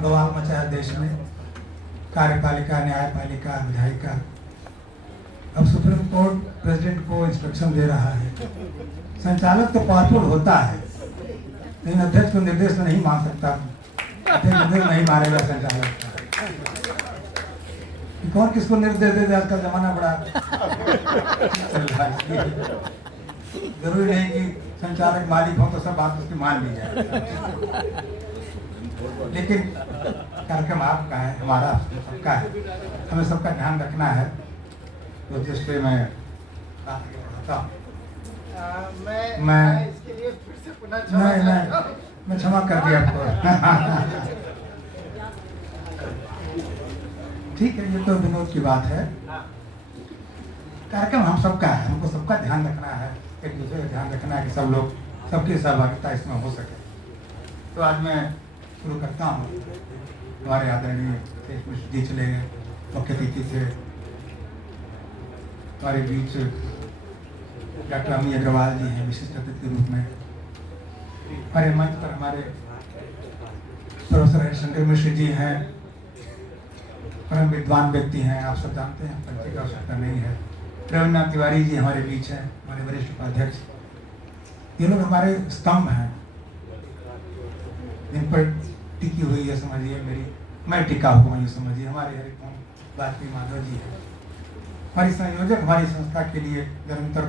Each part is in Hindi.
बवाल मचा है देश में, कार्यपालिका, न्यायपालिका, विधायिका। अब सुप्रीम कोर्ट प्रेसिडेंट को इंस्ट्रक्शन दे रहा है। संचालक तो पावरफुल होता है, लेकिन अध्यक्ष को निर्देश नहीं मान सकता। अध्यक्ष निर्देश नहीं मारेगा संचालक का। कौन किसको निर्देश दे? आजकल जमाना बड़ा चल रहा है। जरूरी नहीं कि संचालक मालिक हो तो सब बात उसकी मान ली जाए, लेकिन कार्यक्रम आपका है, हमारा सबका है, हमें सबका ध्यान रखना है। तो जिससे मैं बताता हूँ, मैं इसके लिए फिर से पुनः मैं क्षमा कर दिया आपको। ठीक है, ये तो विनोद की बात है। कार्यक्रम हम सबका है, हमको सबका ध्यान रखना है, एक दूसरे का ध्यान रखना है कि सब लोग, सबकी सहभागिता इसमें हो सके। तो आज मैं शुरू करता हूँ। हमारे आदरणीय तेज मिश्र जी चले गए, मुख्य अतिथि थे हमारे बीच। डॉक्टर अमी अग्रवाल जी हैं विशिष्ट अतिथि के रूप में। हमारे मंच पर हमारे प्रोफेसर हरिशंकर मिश्र जी हैं, परम विद्वान व्यक्ति हैं, आप सब जानते हैं, परिचय की आवश्यकता नहीं है। रविन्द्रनाथ तिवारी जी हमारे बीच हैं, हमारे वरिष्ठ उपाध्यक्ष। ये लोग हमारे स्तंभ हैं, जिन पर टिकी हुई है, समझिए मेरी, मैं टिका हुआ हूँ, ये समझिए। हमारे हरिकोम वाजपेयी माधव जी हैं, हमारी संयोजक हमारी संस्था के लिए निरंतर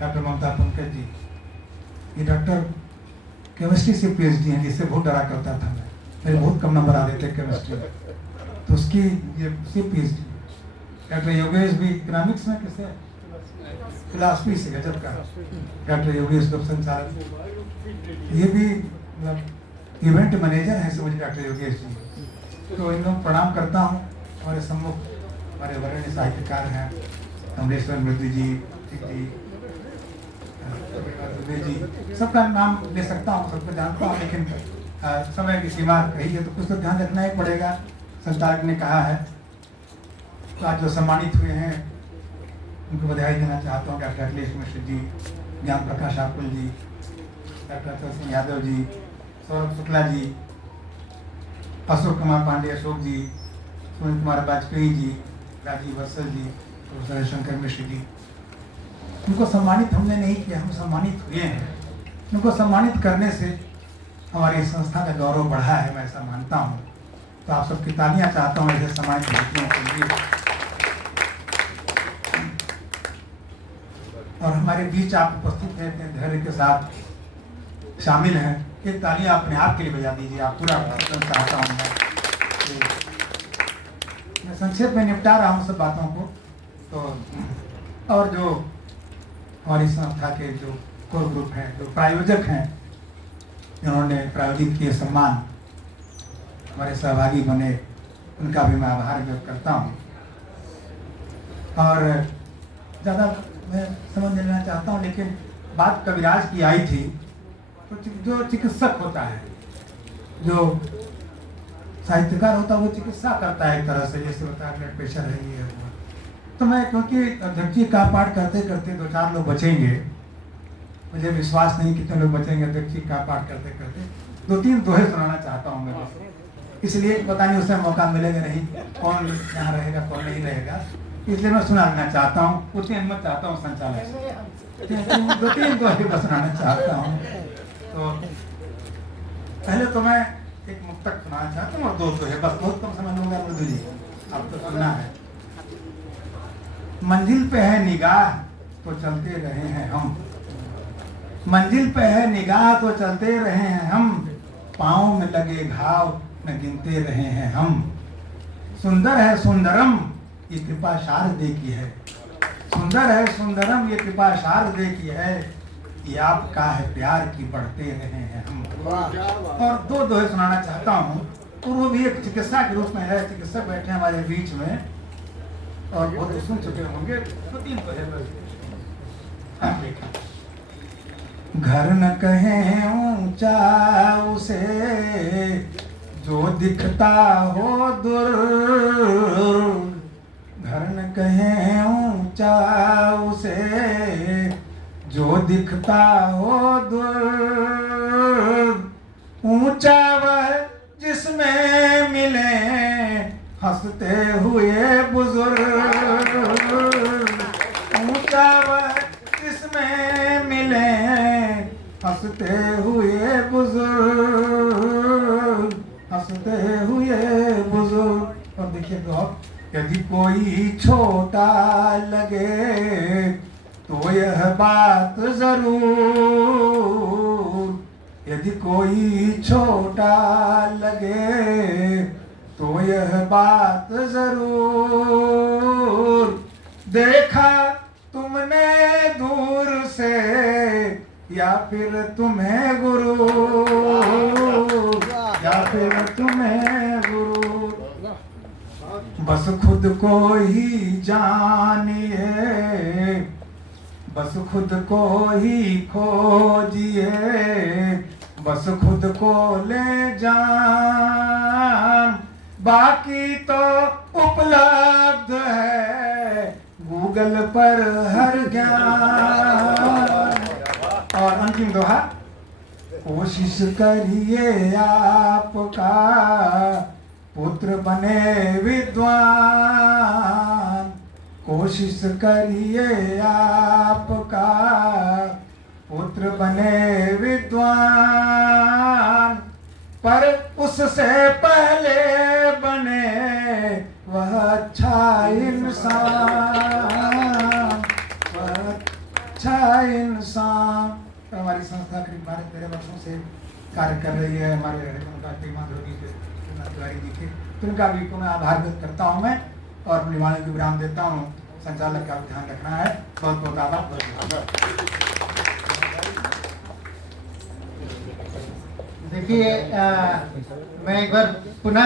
डॉक्टर ममता पंकज जी। ये डॉक्टर केमिस्ट्री से पीएचडी हैं, जिससे बहुत डरा करता था मैं, मेरे बहुत कम नंबर आ रहे थे केमिस्ट्री में, तो उसकी ये पीएचडी। डॉक्टर योगेश भी इकोनॉमिक्स में, किसे फिलॉसफी से गजब का डॉक्टर योगेश गुप्त संचालक, ये भी मतलब इवेंट मैनेजर हैं, समझ डॉक्टर योगेश जी। तो इन लोग प्रणाम करता हूँ। हमारे सम्मुख हमारे वरिष्ठ साहित्यकार हैं कमलेश्वर मृदु जी, जी, सबका नाम ले सकता हूँ, सबको जानता हूँ, लेकिन समय की सीमा कही है तो कुछ तो ध्यान रखना ही पड़ेगा। संचालक ने कहा है। तो आज जो सम्मानित हुए हैं उनको बधाई देना चाहता हूँ। डॉक्टर अखिलेश मिश्र जी, ज्ञान प्रकाश आकुल जी, डॉक्टर अतुल सिंह यादव जी, सौरभ शुक्ला जी, अशोक कुमार पांडे अशोक जी, सुनील कुमार वाजपेयी जी, राजीव वत्सल जी, प्रोफेसर शंकर मिश्र जी। उनको सम्मानित हमने नहीं किया, हम सम्मानित हुए हैं। उनको सम्मानित करने से हमारी संस्था का गौरव बढ़ा है, मैं ऐसा मानता हूँ। तो आप सबकी तालियां चाहता हूँ ऐसे समाज व्यक्तियों के लिए। और हमारे बीच आप उपस्थित हैं, इतने धैर्य के साथ शामिल हैं, एक तालियां अपने आप के लिए बजा दीजिए। आप पूरा चाहता हूँ मैं संक्षेप में निपटा रहा हूँ सब बातों को। तो और जो हमारी संस्था के जो कोर ग्रुप हैं, जो प्रायोजक हैं, जिन्होंने प्रायोजित किए सम्मान, हमारे सहभागी बने, उनका भी मैं आभार व्यक्त करता हूँ। और ज़्यादा मैं समझ लेना चाहता हूँ, लेकिन बात कविराज की आई थी। तो जो चिकित्सक होता है, जो साहित्यकार होता है, वो चिकित्सा करता है एक तरह से, जैसे होता है ब्लड प्रेशर है, ये है। तो मैं, क्योंकि अध्यक्ष जी का पाठ करते करते 2-4 लोग बचेंगे, मुझे विश्वास नहीं कितने लोग बचेंगे अध्यक्ष जी का पाठ करते करते, 2-3 दोहे सुनाना चाहता हूँ मैं। इसलिए पता नहीं उसे मौका मिलेगा नहीं, कौन यहाँ रहेगा कौन नहीं रहेगा, इसलिए मैं सुना देना चाहता हूँ। उतनी हिम्मत चाहता हूँ संचालक से, 2-3 दोहे बस सुनाना चाहता हूँ। तो पहले तो मैं एक मुक्तक सुनाना चाहता हूँ और 2 दोहे बस, बहुत कम समय लूंगा मृदु जी, आपको सुनना है। मंजिल पे है निगाह तो चलते रहे हैं हम, मंजिल पे है निगाह तो चलते रहे हैं हम, पाँव में लगे घाव न गिनते रहे हैं हम। सुंदर है सुंदरम ये कृपा शारदे की है, सुंदर है सुंदरम ये कृपा शारदे की है, ये आपका है प्यार की बढ़ते रहे हैं हम। और 2 दोहे सुनाना चाहता हूँ, और वो भी एक चिकित्सा के रूप में है। चिकित्सक बैठे हमारे बीच में और बहुत सुन चुके होंगे। 2-3 दोहे घर न कहे ऊंचा उसे जो दिखता हो दूर, घर न कहे ऊंचा उसे जो दिखता हो दूर, ऊंचा वह जिसमें हंसते हुए बुजुर्ग, ऊंचा किसमें मिले हंसते हुए बुजुर्ग, हंसते हुए बुजुर्ग। और देखिए तो यदि कोई छोटा लगे तो यह बात जरूर, यदि कोई छोटा लगे तो यह बात जरूर, देखा तुमने दूर से या फिर तुम्हें गुरु, या फिर तुम्हें गुरु, बस खुद को ही जानिए, बस खुद को ही खोजिए, बस खुद को ले जान, बाकी तो उपलब्ध है गूगल पर हर ज्ञान। और अंतिम दोहा, कोशिश करिए आपका पुत्र बने विद्वान, कोशिश करिए आपका पुत्र बने विद्वान, पर उससे पहले बने वह अच्छा इंसान, वह अच्छा इंसान। हमारी संस्था करीब 12-13 वर्षों से कार्य कर रही है। हमारे माधवी तिवारी जी थे, तो उनका भी पुनः आभार व्यक्त करता हूँ मैं और अपनी वाणी को विराम देता हूँ। संचालक का ध्यान रखना है। बहुत बहुत आभार। देखिए मैं एक बार पुनः